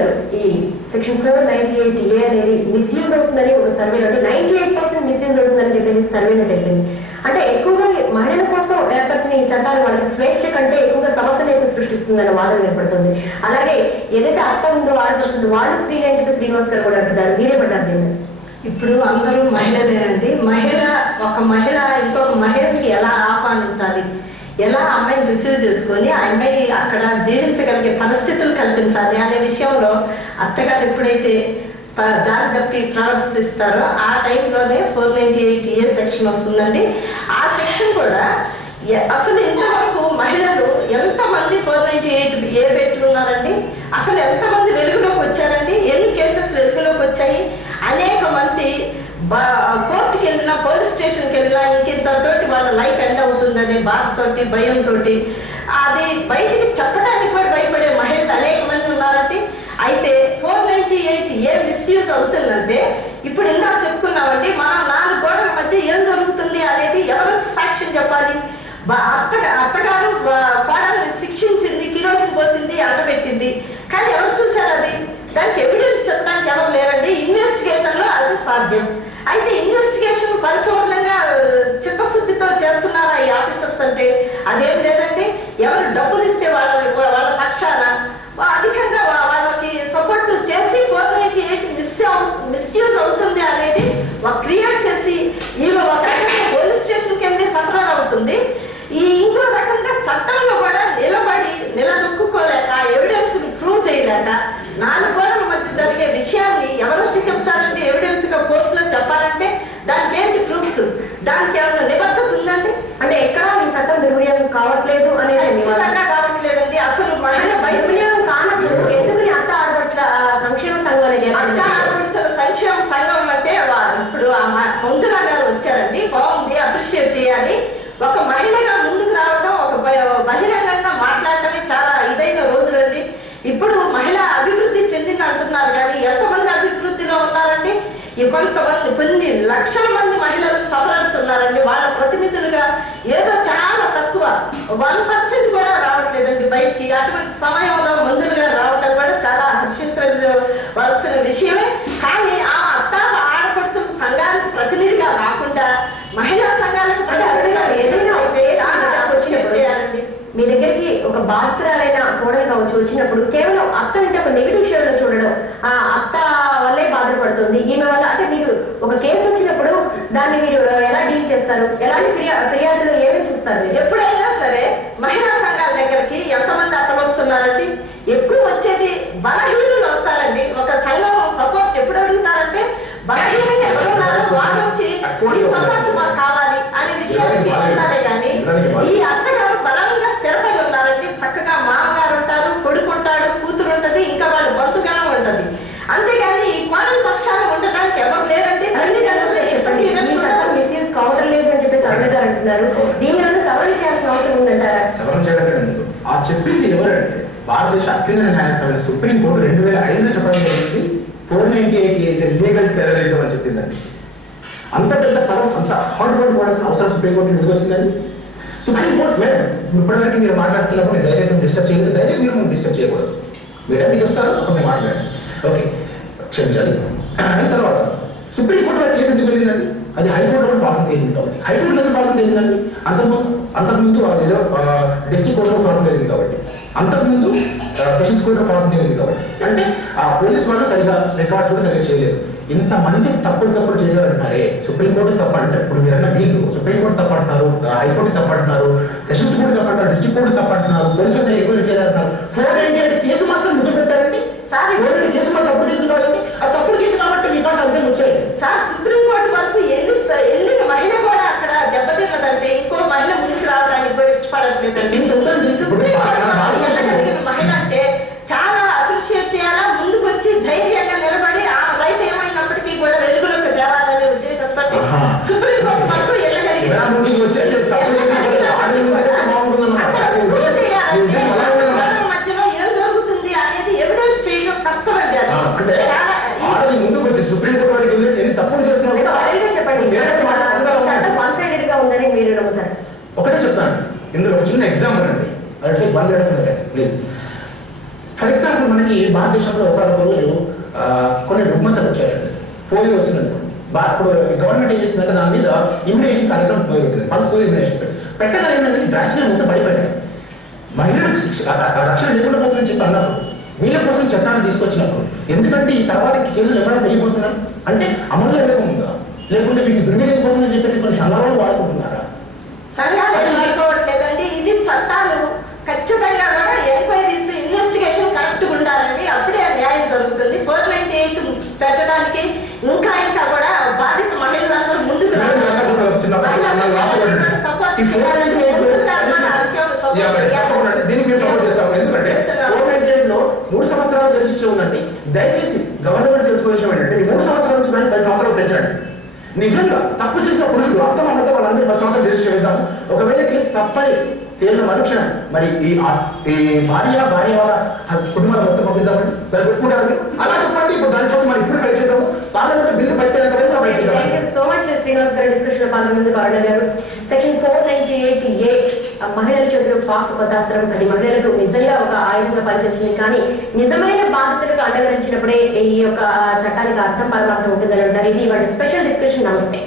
గారు, ఈ section 498A అనేది మిస్యూజ్ అవుతుందని ఒక సర్వేలో 98% మిస్యూజ్ అవుతుందని చెప్పేసి సర్వేలో తెలిపింది. అంటే ఎక్కువగా మహిళల కోసం ఏర్పరిచిన ఈ చట్టాలు వాళ్ళకి స్వేచ్ఛ కంటే ఎక్కువగా సమస్యలు ఎక్కువ సృష్టిస్తుందన్న వాదన ఏర్పడుతుంది. అలాగే ఏదైతే అర్థ ఉందో ఆడపడుతుందో వాళ్ళు స్త్రీలు అని చెప్పి శ్రీనివాస్ గారు కూడా అంటున్నారు. మీరేమంటారు దీన్ని? ఇప్పుడు అందరూ మహిళలేనండి. ఒక మహిళ ఇంకొక మహిళకి ఎలా ఆహ్వానించాలి, ఎలా అమ్మాయిని రిసీవ్ చేసుకొని ఆ అమ్మాయి అక్కడ జీవించగలిగే పరిస్థితులు కల్పించాలి అనే విషయంలో అత్తగారు ఎప్పుడైతే దారి తప్పి ప్రవర్తిస్తారో ఆ టైంలోనే 498A సెక్షన్ వస్తుందండి. ఆ సెక్షన్ కూడా అసలు ఇంతవరకు మహిళలు ఎంతమంది 498A పెట్టుకున్నారండి, అసలు ఎంతమంది వెలుగులోకి వచ్చారండి, ఎన్ని కేసెస్ వెలుగులోకి వచ్చాయి. అనేక మంది కోర్టుకి వెళ్ళినా పోలీస్ స్టేషన్కి వెళ్ళినా ఇంకింతతోటి వాళ్ళ లైఫ్ ఎండ్ అవుతుందనే బాధతోటి భయంతో అది బయటికి చెప్పడానికి కూడా భయపడే మహిళలు అనేక మంది ఉన్నారంటే. అయితే 498A మిస్యూజ్ అవుతుందంటే ఇప్పుడు ఇందాక చెప్పుకున్నామంటే మనం 4 గోడల మధ్య ఏం జరుగుతుంది అనేది ఎవరు సాక్ష్యం చెప్పాలి? అత్తగారు కోడల్ని శిక్షించింది, కిరోసిన్ పోసింది, అంటబెట్టింది, కానీ ఎవరు చూశారు? అది దానికి ఎవిడెన్స్ చెప్పడానికి ఎవరు లేరండి. ఇన్వెస్టిగేషన్ లో అది సాధ్యం. అయితే ఇన్వెస్టిగేషన్ పరిపూర్ణంగా చిత్తశుద్ధితో చేస్తున్నారా ఈ ఆఫీసర్స్ అంటే? అదేం లేదంటే ఎవరు డబ్బులు ఇస్తే వాళ్ళ పక్షాన అధికంగా వాళ్ళకి సపోర్ట్ చేసి 498 మిస్యూజ్ అవుతుంది అనేది క్రియేట్ చేసి ఈమె ఒక రకంగా పోలీస్ స్టేషన్కి వెళ్ళి సఫర్ అవుతుంది. ఇంకో రకంగా చట్టంలో కూడా నిలదొక్కుకోలేక ఎవిడెన్స్ ని ప్రూవ్ చేయలేక 4 గోడల మధ్య జరిగే విషయాన్ని ఎవరొచ్చి చెప్తారంటే ఎవిడెన్స్ గా కోర్టులో చెప్పాలంటే దానికి ఏంటి ప్రూఫ్స్? దానికి ఏమైనా నిబద్ధత ఉందండి? అంటే ఎక్కడ ఈ చట్టం దుర్వినియోగం కావట్లేదు అనేది కావట్లేదండి. అసలు మహిళ దుర్వినియోగం కానప్పుడు ఎందుకని అత్త ఆడపట్ల సంక్షేమ సంఘం అనేది సంక్షేమ సంఘం అంటే ఇప్పుడు ముందుగా గారు వచ్చారండి, బాగుంది, అప్రిషియేట్ చేయాలి. ఒక మహిళగా ముందుకు రావడం, ఒక బహిరంగంగా మాట్లాడటమే చాలా ఇదైన రోజులండి. ఇప్పుడు మహిళ అభివృద్ధి చెందింది అంటున్నారు కానీ ఎంతమంది అభివృద్ధిలో ఉన్నారండి? కొన్ని లక్షల మంది మహిళలు సఫలవుతున్నారండి. వాళ్ళ ప్రతినిధులుగా ఏదో చాలా తక్కువ 1% కూడా రావట్లేదండి బయటికి. అటువంటి సమయంలో ముందుగా రావడం కూడా చాలా హర్షించవలసిన విషయమే. కానీ ఆ అత్త ఆడపడుతున్న సంఘానికి ప్రతినిధిగా రాకుండా మహిళా సంఘాలకు మీ దగ్గరికి ఒక బాధితురాలైన కోడలు కావచ్చు వచ్చినప్పుడు కేవలం అత్త అంటే ఒక నెగిటివ్ షేడ్లో చూడడం, ఆ అత్త వల్లే బాధపడుతుంది ఈమె వల్ల అంటే మీరు ఒక కేసు వచ్చినప్పుడు దాన్ని మీరు ఎలా డీల్ చేస్తారు? ఎలాంటి ఫిర్యాదులు ఏమేమి చూస్తారు? ఎప్పుడైనా సరే మహిళా సంఘాల దగ్గరికి ఎంతమంది అత్తలు వస్తున్నారండి? ఎక్కువ వచ్చేది బలహీనులు వస్తారండి. ఒక సంఘం సపోర్ట్ ఎప్పుడు అడుగుతారంటే బలహీనంగా ఎవరున్నారో వాళ్ళు వచ్చి ఈ సపోర్ట్ మాకు కావాలి అనే విషయానికి వస్తారే కానీ ఈ అత్తగారు బలంగా స్థిరపడి ఉన్నారండి. చక్కగా మామగారు ఉంటారు, కొడుకు ఉంటాడు, కూతురు ఉంటది, ఇంకా వాళ్ళు బంధుగానే ఉంటది. అంతేగాని ఈ కోడల పక్షాలు ఉండడానికి ఎవరు లేరండి. మిస్యూజ్ కావడం లేదు అని చెప్పేసి అన్నగారు అంటున్నారు. దీనివల్ల సవరణ చేయాల్సిన అవసరం ఉందంటారా? సవరణ చేయడం ఆ చెప్పింది ఎవరంటే భారతదేశ అత్యున్నత న్యాయస్థానం సుప్రీంకోర్టు 2005లో చెప్పడం జరిగింది. 498 లీగల్ టెర్రరిజం అని చెప్పిందండి. అంత పెద్ద పదం, అంత హార్డ్ వర్డ్ పోవాల్సిన అవసరం సుప్రీంకోర్టు ఎందుకు వచ్చిందండి? సుప్రీంకోర్టు మేడం ఇప్పటివరకు మీరు మాట్లాడుతున్నప్పుడు నేను దయచేసి డిస్టర్బ్ చేయలేదు. దయచేసి మీరు డిస్టర్బ్ చేయకూడదు. మీరే మీకు వస్తారు ఒక మీరు మాట్లాడండి. ఓకే, క్షమించాలి. తర్వాత సుప్రీంకోర్టు వారి కేసు ఎందుకు వెళ్ళిందండి? అది హైకోర్టులో పాలన తేలింది కాబట్టి. హైకోర్టులో పాలన తేలిందండి. అంతకుముందు అదేదో డిస్ట్రిక్ట్ కోర్టులో పాలన తేలింది కాబట్టి, అంతకుముందు సెషన్స్ కోర్టులో పాలన తేలింది కాబట్టి. అంటే ఆ పోలీస్ వాళ్ళు సరిగా రికార్డ్స్ కూడా సరిగా చేయలేదు. ఇంతమంది తప్పుడు చేయాలంటున్నారే సుప్రీంకోర్టు తప్పంటే ఇప్పుడు మీరన్నా వీళ్ళు సుప్రీంకోర్టు తప్పంటున్నారు, హైకోర్టు తప్పంటున్నారు, సెషన్స్ కోర్టు తప్పంటున్నారు, డిస్ట్రిక్ట్ కోర్టు తప్పంటున్నారు, పోలీసులు ఎక్కువ చేయాలంటున్నారు. 498 కేసు మాత్రం నిజం పెట్టారండి. సార్ 498 కేసు మాత్రం తప్పుడు కేసు కావాలండి. ఆ తప్పుడు కేసు కాబట్టి రికార్డు అంతే వచ్చాయి. సార్ సుప్రీంకోర్టు వరకు వెళ్ళిన మహిళ కూడా అక్కడ దెబ్బతిన్నదంటే ఇంకో మహిళ ముందుకు రావడానికి కూడా ఇష్టపడట్లేదండి. మహిళ అంటే చాలా అప్రిషియేట్ చేయాలా, ముందుకు వచ్చి ధైర్యంగా నిలబడి ఆ లైఫ్ ఏమైనప్పటికీ కూడా వెలుగులోకి తేవాలనే ఉద్దేశంతో సుప్రీంకోర్టు వరకు వెళ్ళగలిగింది. మధ్యలో ఏం జరుగుతుంది అనేది ఎవిడెన్స్ చేయడం కష్టపడ్డారు. ముందుకు వచ్చి సుప్రీంకోర్టు వారికి వెళ్ళి తప్పులు చేస్తున్నా చెప్పండి వన్ సైడెడ్ గా ఉందని మీరు నమ్ముతారు? ఒకటే చెప్తాను, ఇందులో చిన్న ఎగ్జాంపుల్ అండి. అంటే 1 minute ప్లీజ్. ఫర్ ఎగ్జాంపుల్ మనకి భారతదేశంలో ఒక రోజు కొన్ని రుగ్మతలు వచ్చాయండి, పోలియో వచ్చిందనుకోండి. ఇప్పుడు గవర్నమెంట్ ఏం చేస్తుందంటే దాని మీద ఇమ్యునైజేషన్ కార్యక్రమం పోయింది, పల్స్ పోలియో ఇమ్యునైజేషన్ పెట్టగానే ఏంటంటే డ్రాస్టిక్ మొత్తం పడిపోయాయి. మహిళలకు రక్షణ లేకుండా పోతుందని చెప్పి అన్నారు. వీళ్ళ కోసం చట్టాన్ని తీసుకొచ్చినప్పుడు ఎందుకంటే ఈ తర్వాత కేసులు ఎవరైనా పెరిగిపోతున్నాం అంటే అమలు లేకుండా, లేకుంటే మీకు దుర్వినియోగం కోసం అని చెప్పేసి కొన్ని సంఘాలు వాడుకుంటున్నారా? లేదండి, ఇది చట్టాలు ఖచ్చితంగా కూడా ఎంక్వైరీస్ ఇన్వెస్టిగేషన్ కరెక్ట్ ఉండాలండి, అప్పుడే న్యాయం జరుగుతుంది. 498 పెట్టడానికి ఇంకా ఇంకా కూడా బాధిత మహిళలందరూ ముందుకు దీనికి సపోర్ట్ చేస్తాము. ఎందుకంటే 498లో 3 సంవత్సరాలు శిక్ష ఉందండి. దయచేసి గవర్నమెంట్ తెలుసుకో విషయం ఏంటంటే ఈ 3 సంవత్సరాల నుంచి 10 సంవత్సరాలు పెంచండి. నిజంగా తప్పు చేసిన పురుషులు అర్థమంతా వాళ్ళందరూ 10 సంవత్సరాలు రిజిస్టర్ చేద్దాము. ఒకవేళ కేసు తప్పని తేలిన మరుక్షణం మరి ఈ భార్య వాళ్ళ కుటుంబాలు మొత్తం పంపిద్దామని దాన్ని పెట్టుకుంటారు. అలా చెప్పండి. ఇప్పుడు దానికోసం మనం ఇప్పుడు బయట చేద్దాము. పార్లమెంట్ బిల్లు బయట సో మచ్ శ్రీనివాస్ గారు డిస్కషన్ పాల్గొంది. బారుణ గారు సెక్షన్ 498A మహిళల చేతులు పాక్ పదాస్త్రం అది మహిళలకు నిజంగా ఒక ఆయుధంగా పనిచేస్తుంది. కానీ నిజమైన బాధితులకు అండగరించినప్పుడే ఈ యొక్క చట్టానికి అర్థం పరమార్థం ఉంటుందని అంటారు. ఇది వాటి స్పెషల్ డిస్కషన్. నమస్తే.